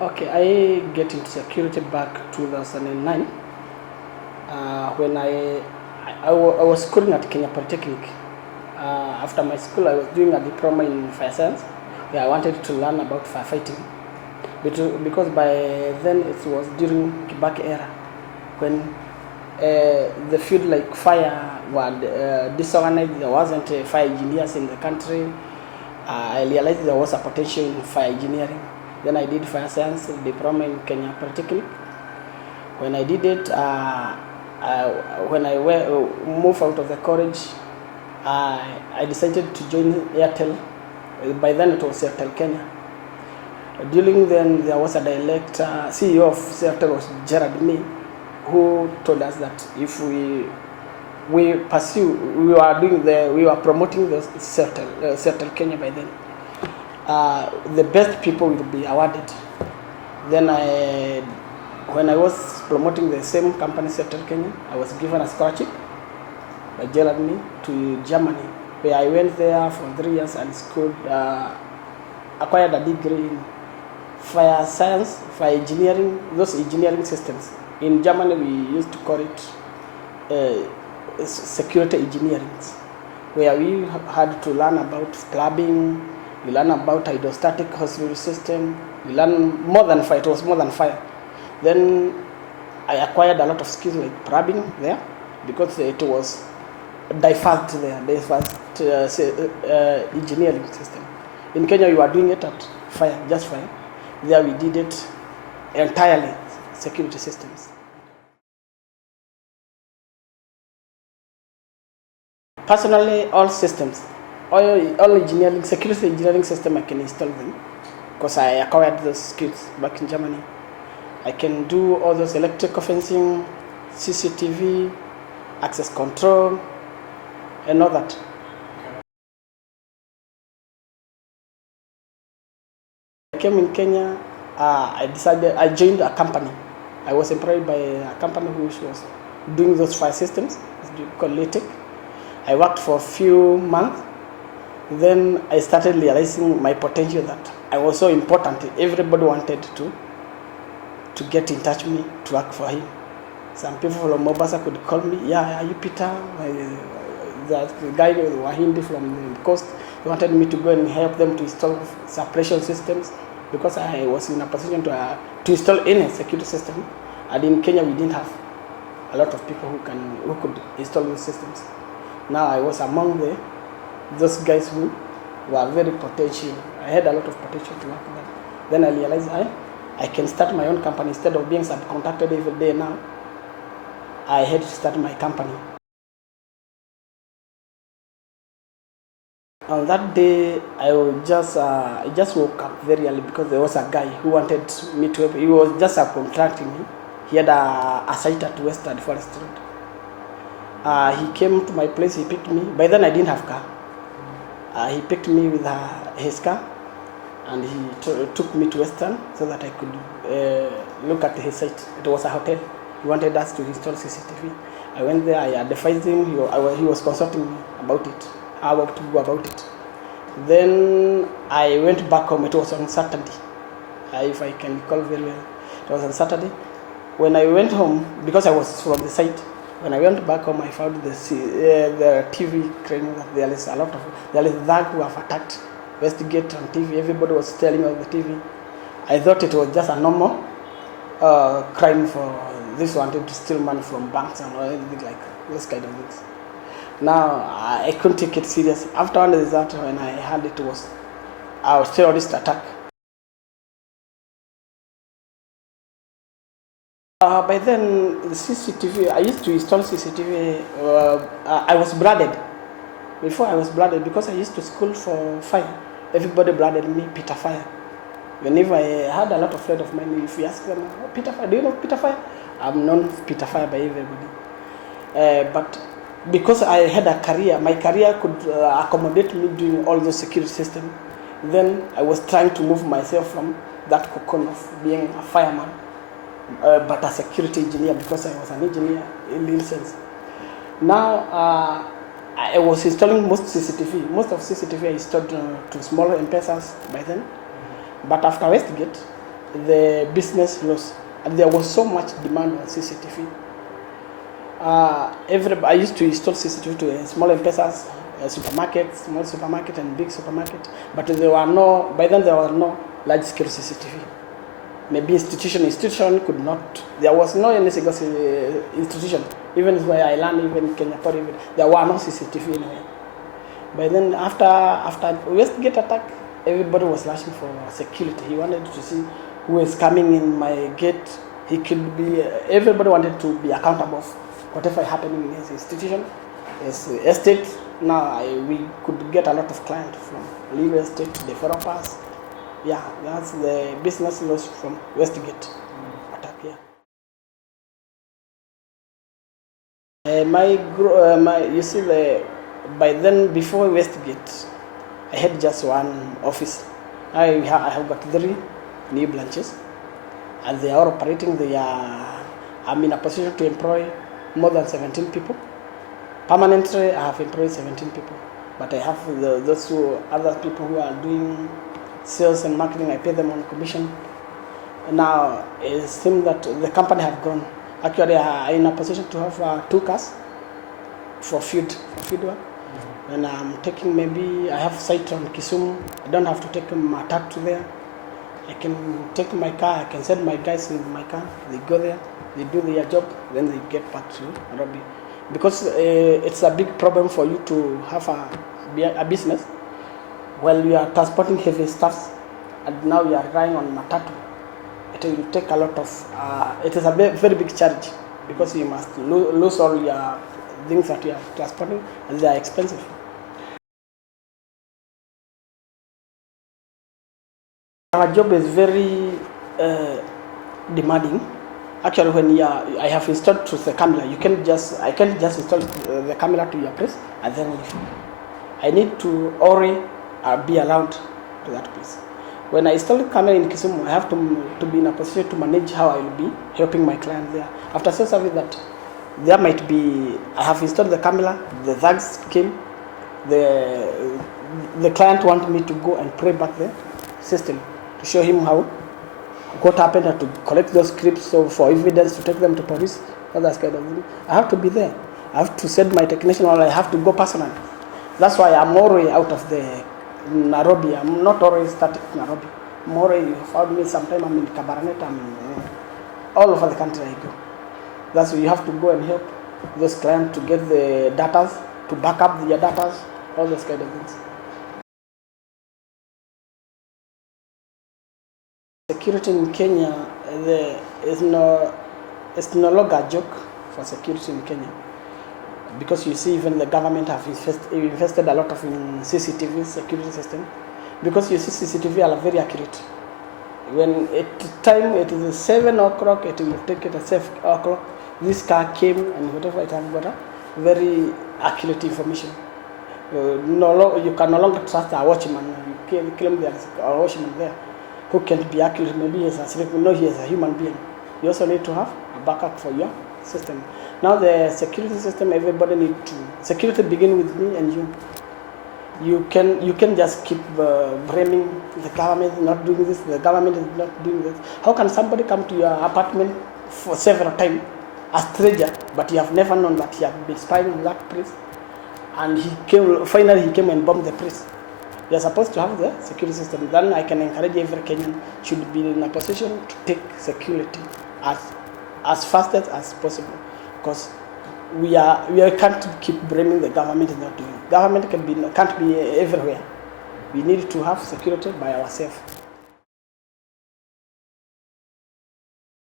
Okay, I get into security back 2009 when I was schooling at Kenya Polytechnic. After my school, I was doing a diploma in fire science. Yeah, I wanted to learn about firefighting because by then it was during Kibaki era when the field like fire were disorganized. There wasn't fire engineers in the country. I realized there was a potential in fire engineering. Then I did fire science diploma in Kenya Polytechnic. When I did it, when I moved out of the college, I decided to join Airtel. By then it was Airtel Kenya. During then there was a director, CEO of Airtel was Gerard May, who told us that if we were promoting the Airtel Kenya by then. The best people will be awarded. Then when I was promoting the same company, Airtel Kenya, I was given a scholarship by Gerard May to Germany, where I went there for 3 years and schooled, acquired a degree in fire science, fire engineering, those engineering systems. In Germany, we used to call it security engineering, where we had to learn about plumbing, we learn about hydrostatic hospital system, we learn more than fire, it was more than fire. Then I acquired a lot of skills like plumbing there, because it was diverse engineering system. In Kenya, we were doing it at fire, just fire. There we did it entirely security systems. Personally, all systems, all engineering, security engineering system, I can install them because I acquired those skills back in Germany. I can do all those electrical fencing, CCTV, access control, and all that. I came in Kenya, I joined a company. I was employed by a company which was doing those fire systems, it's called LATEC. I worked for a few months. Then I started realizing my potential, that I was so important. Everybody wanted to get in touch with me to work for him. Some people from Mombasa could call me, yeah, are you Peter? The guy Wahindi from the coast, he wanted me to go and help them to install suppression systems, because I was in a position to install any security system. And in Kenya, we didn't have a lot of people who could install those systems. Now I was among those guys who were very potential. I had a lot of potential to work with them. Then I realized I can start my own company instead of being subcontracted every day. Now I had to start my company. On that day, I just woke up very early because there was a guy who wanted me to help. He was just subcontracting me. He had a site at Westgate Forest Road. He came to my place, he picked me. By then I didn't have car. He picked me with his car, and he took me to Western so that I could look at his site. It was a hotel. He wanted us to install CCTV. I went there, I advised him, he was consulting me about it, how to go about it. Then I went back home. It was on Saturday, if I can recall very well. It was on Saturday. When I went home, because I was from the site, when I went back home, I found the TV claiming that there is that who have attacked Westgate on TV. Everybody was telling on the TV. I thought it was just a normal crime for this wanting to steal money from banks and anything like those kind of things. Now I couldn't take it serious. After one result, when I heard it was a terrorist attack. By then, the CCTV, I used to install CCTV. I was branded. Before I was branded, because I used to school for fire. Everybody branded me Peter Fire. Whenever I had a lot of friends of mine, if you ask them, oh, Peter Fire, do you know Peter Fire? I'm known Peter Fire by everybody. But because I had a career, my career could accommodate me doing all those security systems. Then I was trying to move myself from that cocoon of being a fireman, but a security engineer, because I was an engineer in real sense. Now I was installing most CCTV. Most of CCTV I installed to small M-Pesas by then. But after Westgate, the business loss, and there was so much demand on CCTV. I used to install CCTV to small M-Pesas, supermarkets, small supermarket and big supermarket, but by then there were no large-scale CCTV. Maybe institution could not, there was no any single institution, even where I learned, even Kenya, there were no CCTV anywhere. By then, after Westgate attack, everybody was rushing for security. He wanted to see who is coming in my gate. Everybody wanted to be accountable for whatever happening in his institution, his estate. Now we could get a lot of clients from real estate developers. Yeah, that's the business loss from Westgate attack. Yeah. You see, by then, before Westgate, I had just one office. I have got 3 new branches, and they are operating. I'm in a position to employ more than 17 people. Permanently, I have employed 17 people, but I have those other people who are doing sales and marketing. I pay them on commission. Now it seems that the company have grown. Actually, I'm in a position to have 2 cars for field work. And I'm taking, maybe I have site on Kisumu. I don't have to take my taxi there. I can take my car. I can send my guys in my car. They go there, they do their job, then they get back to Nairobi. Because it's a big problem for you to have a business while you are transporting heavy stuffs, and now you are relying on matatu. It will take a lot of. It is a very big charge, because you must lose all your things that you are transporting, and they are expensive. Our job is very demanding. Actually, when I have installed to the camera, I can't just install the camera to your place and then leave. I need to already be allowed to that place. When I install the camera in Kisumu, I have to be in a position to manage how I will be helping my client there. After sales service, that there might be, I have installed the camera, the thugs came, the client wanted me to go and pray back the system to show him what happened, and to collect those clips for evidence to take them to police, all that kind of thing. I have to be there. I have to send my technician, or I have to go personally. That's why I'm already out of the Nairobi. I'm not already static in Nairobi. I'm already, you found me sometime, I'm in Kabarnet, I'm all over the country I go. That's why you have to go and help those clients to get the data, to back up their data, all those kind of things. Security in Kenya, it's no longer a joke for security in Kenya, because you see, even the government have invested a lot in CCTV security system, because you see CCTV are very accurate. When it is 7 o'clock, it will take it at 7 o'clock. This car came, and whatever it has got, very accurate information. You can no longer trust a watchman. You claim there is a watchman there who can be accurate. Maybe he is asleep. No, he is a human being. You also need to have a backup for your system. Now the security system, everybody need to. Security begin with me and you. You can just keep blaming the government is not doing this. The government is not doing this. How can somebody come to your apartment for several times, a stranger, but you have never known that he had been spying on that place, and finally he came and bombed the place? You are supposed to have the security system. Then I can encourage every Kenyan should be in a position to take security as fast as possible, because we can't keep blaming the government is not doing it. Government can't be everywhere. We need to have security by ourselves.